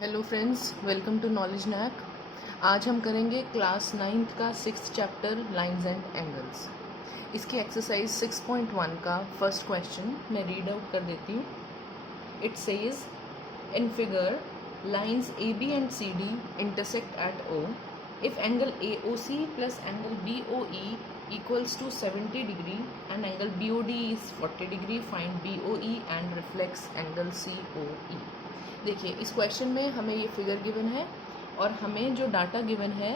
Hello friends, welcome to knowledge knack. आज हम करेंगे क्लास 9th का 6th chapter lines and angles. इसकी एक्सरसाइज 6.1 का फर्स्ट क्वेश्चन मैं रीड आउट कर देती हूँ। It says in figure lines A B and C D intersect at O if angle AOC plus angle BOE equals to 70 degree and angle BOD is 40 degree, find BOE and reflex angle COE। देखिए, इस question में हमें ये figure given है और हमें जो data given है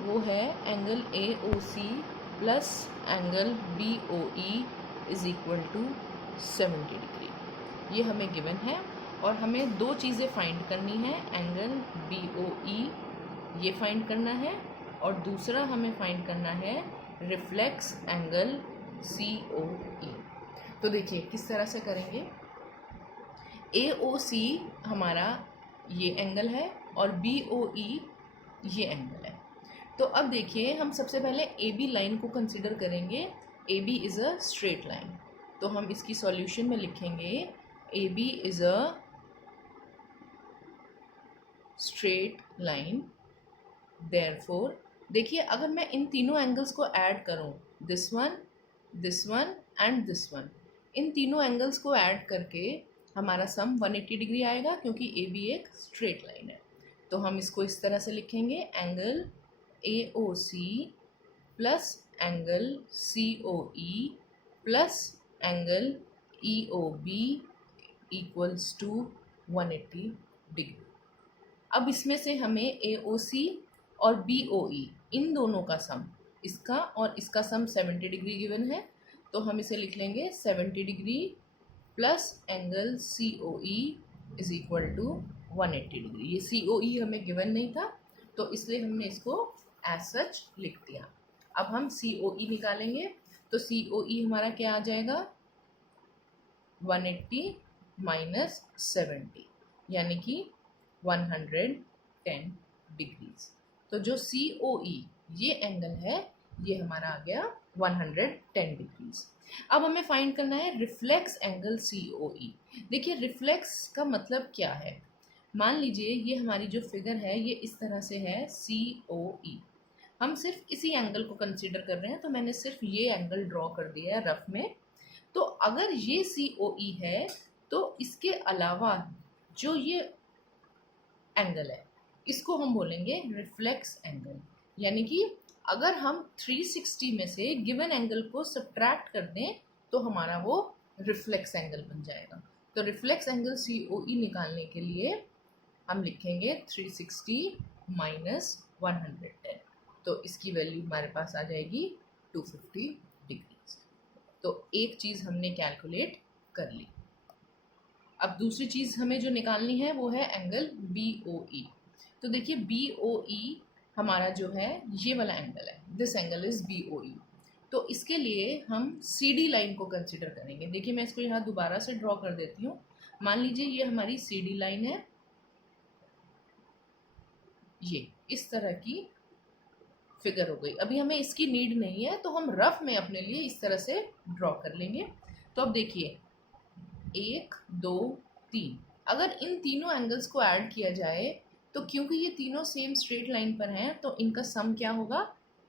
वो है angle AOC plus angle BOE is equal to 70 डिग्री। ये हमें गिवन है और हमें दो चीज़ें फाइंड करनी है। एंगल BOE ये फाइंड करना है और दूसरा हमें फाइंड करना है रिफ्लेक्स एंगल COE। तो देखिए किस तरह से करेंगे। AOC हमारा ये एंगल है और BOE ये एंगल है। तो अब देखिए, हम सबसे पहले AB लाइन को कंसिडर करेंगे। AB is a straight line, तो हम इसकी सॉल्यूशन में लिखेंगे AB is a straight line. Therefore देखिए, अगर मैं इन तीनों एंगल्स को ऐड करूं, this one and this one, इन तीनों एंगल्स को ऐड करके हमारा सम 180 डिग्री आएगा, क्योंकि ए बी एक स्ट्रेट लाइन है। तो हम इसको इस तरह से लिखेंगे, angle AOC plus angle COE plus angle EOB equals to 180 degree. अब इसमें से हमें AOC और BOE इन दोनों का सम, इसका और इसका सम 70 डिग्री गिवन है, तो हम इसे लिख लेंगे 70 degree plus angle COE is equal to 180 degree. ये COE हमें गिवन नहीं था, तो इसलिए हमने इसको एज सच लिख दिया। अब हम COE निकालेंगे, तो COE हमारा क्या आ जाएगा, 180 माइनस 70 यानी कि 110 डिग्रीज। तो जो COE ये एंगल है, ये हमारा आ गया 110 डिग्रीज। अब हमें फाइंड करना है रिफ्लेक्स एंगल COE। देखिए, रिफ्लेक्स का मतलब क्या है। मान लीजिए ये हमारी जो फिगर है ये इस तरह से है COE। हम सिर्फ इसी एंगल को कंसीडर कर रहे हैं, तो मैंने सिर्फ ये एंगल ड्रॉ कर दिया है रफ में। तो अगर ये COE है तो इसके अलावा जो ये एंगल है इसको हम बोलेंगे रिफ्लेक्स एंगल। यानी कि अगर हम 360 में से गिवन एंगल को सब्ट्रैक्ट कर दें तो हमारा वो रिफ्लेक्स एंगल बन जाएगा। तो रिफ्लेक्स एंगल COE निकालने के लिए हम लिखेंगे 360 माइनस 110, तो इसकी वैल्यू हमारे पास आ जाएगी 250 डिग्री। तो एक चीज़ हमने कैलकुलेट कर ली। अब दूसरी चीज़ हमें जो निकालनी है वो है एंगल BOE। तो देखिए, BOE हमारा जो है ये वाला एंगल है, दिस एंगल इज BOE। तो इसके लिए हम CD लाइन को कंसिडर करेंगे। देखिए, मैं इसको यहाँ दोबारा से ड्रॉ कर देती हूँ। मान लीजिए ये हमारी CD लाइन है, ये इस तरह की फिगर हो गई। अभी हमें इसकी नीड नहीं है, तो हम रफ में अपने लिए इस तरह से ड्रॉ कर लेंगे। तो अब देखिए, 1 2 3, अगर इन तीनों एंगल्स को ऐड किया जाए तो क्योंकि ये तीनों सेम स्ट्रेट लाइन पर हैं, तो इनका सम क्या होगा,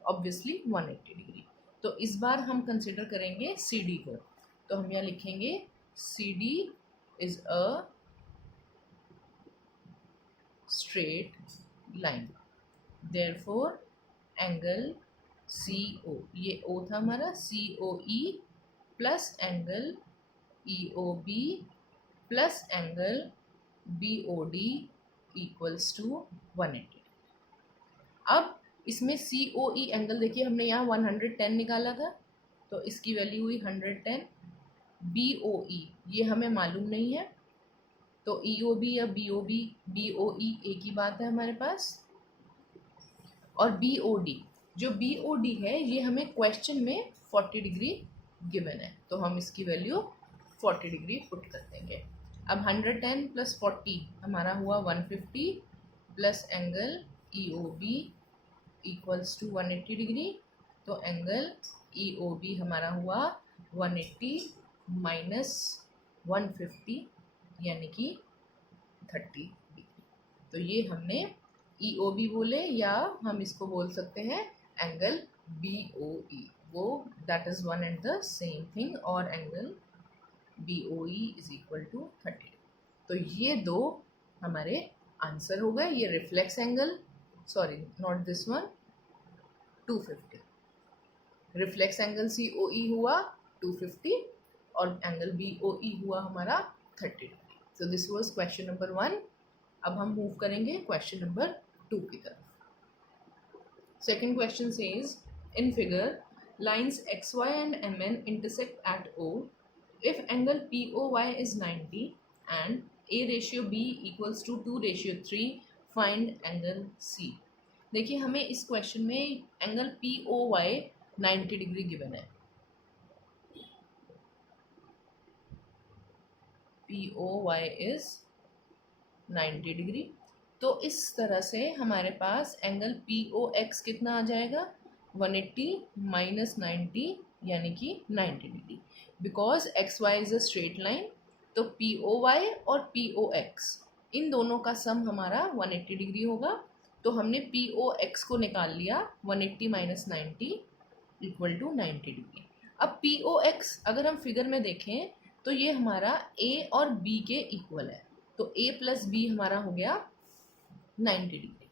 ऑब्वियसली 180 डिग्री। तो इस बार हम कंसिडर करेंगे CD को, तो हम यहाँ लिखेंगे CD is a straight line. Therefore angle CO, ये O था हमारा, COE plus angle EOB plus angle BOD equals to 180। अब इसमें COE एंगल देखिए, हमने यहाँ 110 निकाला था, तो इसकी वैल्यू हुई 110। BOE ये हमें मालूम नहीं है, तो EOB या BOE एक ही बात है हमारे पास। और BOD, जो BOD है ये हमें क्वेश्चन में 40 डिग्री गिवन है, तो हम इसकी वैल्यू 40 डिग्री पुट कर देंगे। अब 110 प्लस 40 हमारा हुआ 150 plus angle EOB equals to 180 degree. तो एंगल EOB हमारा हुआ 180 माइनस 150 यानी कि 30 डिग्री। तो ये हमने EOB बोले, या हम इसको बोल सकते हैं एंगल BOE, वो that is one and the same thing, और angle BOE is equal to 30। तो ये दो हमारे आंसर हो गए। ये reflex angle, sorry not this one, 250, reflex angle COE हुआ 250 और एंगल BOE हुआ हमारा 30। So this was question number 1। अब हम मूव करेंगे क्वेश्चन नंबर 2 की तरफ। Second question says in figure lines XY and MN intersect at O if angle POY is 90 and A ratio B equals to 2:3, find angle C। देखिए हमें इस question में angle POY 90 degree given है। POY is 90 degree. तो इस तरह से हमारे पास एंगल POX कितना आ जाएगा, 180 माइनस 90 यानी कि 90 degree. Because XY is a straight line, तो POY और POX इन दोनों का सम हमारा 180 डिग्री होगा। तो हमने POX को निकाल लिया, 180 माइनस 90 इक्वल टू 90 डिग्री। अब POX अगर हम फिगर में देखें तो ये हमारा A और B के इक्वल है, तो A प्लस B हमारा हो गया 90 डिग्री।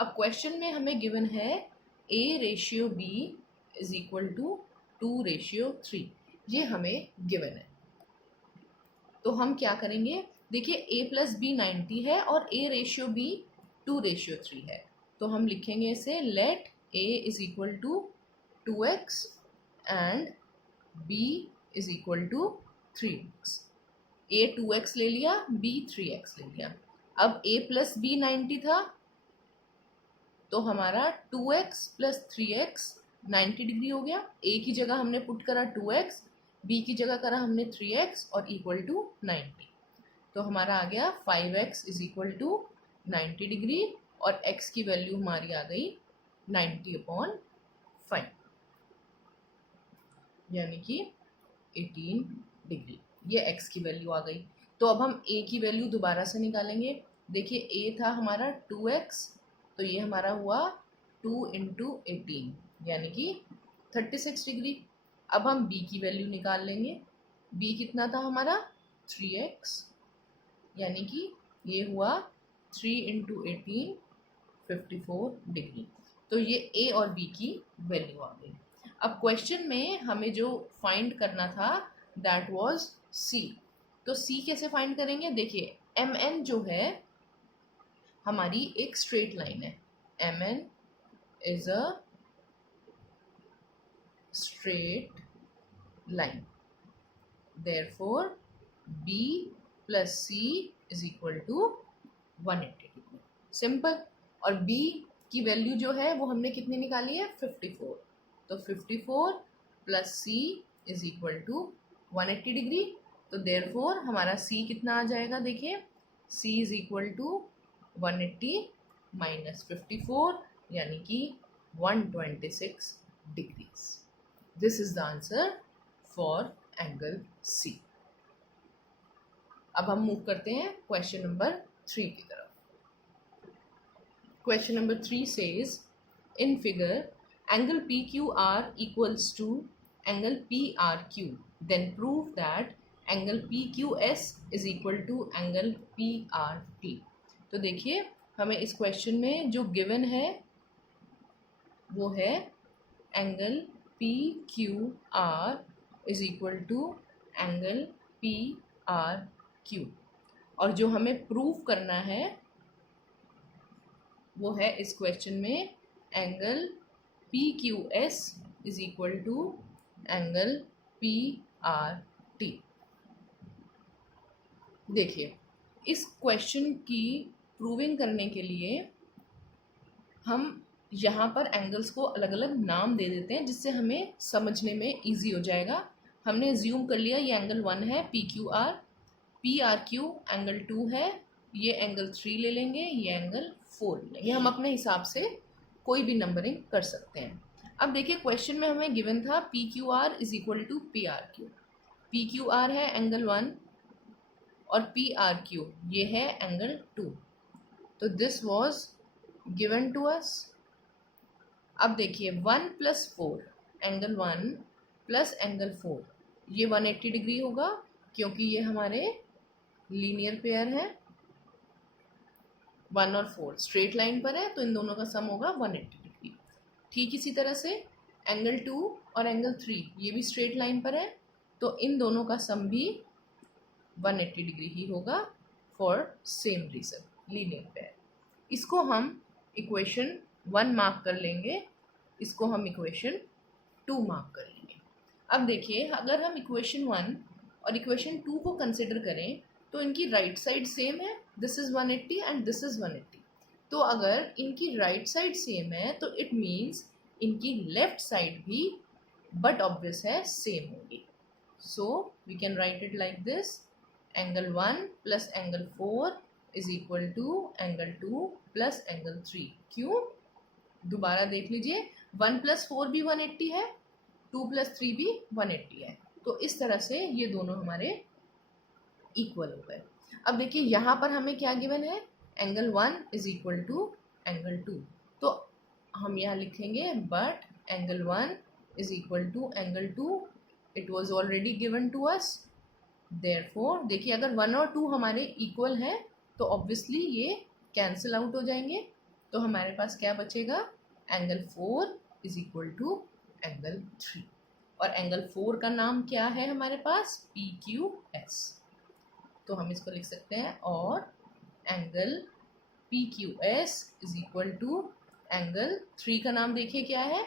अब क्वेश्चन में हमें गिवन है A ratio B is equal to 2:3, ये हमें गिवन है। तो हम क्या करेंगे, देखिए A प्लस B 90 है और A रेशियो B 2:3 है, तो हम लिखेंगे इसे let A is equal to 2x and B is equal to 3x। A 2x ले लिया, B 3x ले लिया। अब A प्लस B 90 था, तो हमारा 2x प्लस 3x 90 डिग्री हो गया। A की जगह हमने पुट करा 2x, B की जगह करा हमने 3x और इक्वल टू 90। तो हमारा आ गया 5x is equal to 90 degree और x की वैल्यू हमारी आ गई 90/5 यानी कि 18 डिग्री। ये x की वैल्यू आ गई। तो अब हम a की वैल्यू दोबारा से निकालेंगे। देखिए a था हमारा 2x, तो ये हमारा हुआ 2 इंटू 18 यानी कि 36 डिग्री। अब हम b की वैल्यू निकाल लेंगे। b कितना था हमारा 3x, यानी कि ये हुआ 3 इंटू 18 54 डिग्री। तो ये a और b की वैल्यू आ गई। अब क्वेश्चन में हमें जो फाइंड करना था दैट वाज c। तो c कैसे फाइंड करेंगे, देखिए mn जो है हमारी एक स्ट्रेट लाइन है। mn is a straight line, therefore b plus c is equal to 180 degree. Simple. और b की वैल्यू जो है वो हमने कितनी निकाली है 54, तो 54 plus c is equal to 180 degree. तो देयरफॉर हमारा c कितना आ जाएगा, देखिए c is equal to 180 minus 54 यानी कि 126 degrees. This is the answer for angle c। अब हम मूव करते हैं क्वेश्चन नंबर 3 की तरफ। Question number 3 says, in figure, angle PQR equals to angle PRQ. Then prove that angle PQS is equal to angle PRT. तो देखिए हमें इस क्वेश्चन में जो गिवन है वो है angle PQR is equal to angle PRQ, और जो हमें प्रूव करना है वो है इस क्वेश्चन में angle PQS is equal to angle PRT। देखिए इस क्वेश्चन की प्रूविंग करने के लिए हम यहाँ पर एंगल्स को अलग अलग नाम दे देते हैं जिससे हमें समझने में इजी हो जाएगा। हमने ज्यूम कर लिया ये एंगल 1 है PQR, PRQ एंगल 2 है, ये एंगल 3 ले लेंगे, ये एंगल 4 ले लेंगे। हम अपने हिसाब से कोई भी नंबरिंग कर सकते हैं। अब देखिए क्वेश्चन में हमें गिवन था PQR is equal to PRQ। PQR है एंगल 1 और PRQ ये है एंगल 2। तो this was given to us. अब देखिए 1 + 4 एंगल 1 प्लस एंगल 4 ये 180 डिग्री होगा क्योंकि ये हमारे लीनियर पेयर है। 1 और 4 स्ट्रेट लाइन पर है तो इन दोनों का सम होगा 180 डिग्री। ठीक इसी तरह से एंगल 2 और एंगल 3 ये भी स्ट्रेट लाइन पर है तो इन दोनों का सम भी 180 डिग्री ही होगा for same reason linear pair. इसको हम इक्वेशन 1 मार्क कर लेंगे, इसको हम इक्वेशन 2 मार्क कर लेंगे। अब देखिए अगर हम इक्वेशन 1 और इक्वेशन 2 को कंसिडर करें तो इनकी राइट साइड सेम है, this is 180 and this is 180। तो अगर इनकी राइट साइड सेम है तो इट मीन्स इनकी लेफ्ट साइड भी बट ऑब्वियस है सेम होगी। So we can write it like this, angle 1 plus angle 4 is equal to angle 2 plus angle 3। क्यों? दोबारा देख लीजिए, 1 + 4 भी 180 है, 2 + 3 भी 180 है, तो इस तरह से ये दोनों हमारे इक्वल हो गए। अब देखिए यहाँ पर हमें क्या गिवन है, angle 1 is equal to angle 2, तो हम यहाँ लिखेंगे but angle 1 is equal to angle 2, it was already given to us. Therefore देखिए अगर 1 और 2 हमारे इक्वल हैं तो ऑब्वियसली ये कैंसिल आउट हो जाएंगे, तो हमारे पास क्या बचेगा, angle 4 is equal to angle 3, और एंगल 4 का नाम क्या है हमारे पास, PQS। तो हम इसको लिख सकते हैं, और angle PQS is equal to angle 3 का नाम देखिए क्या है,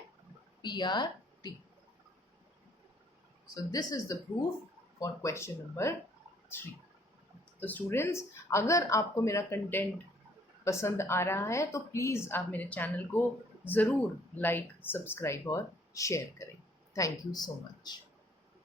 PRT। So this is the proof for question number 3। तो स्टूडेंट्स अगर आपको मेरा कंटेंट पसंद आ रहा है तो प्लीज़ आप मेरे चैनल को ज़रूर लाइक, सब्सक्राइब और शेयर करें। Thank you so much.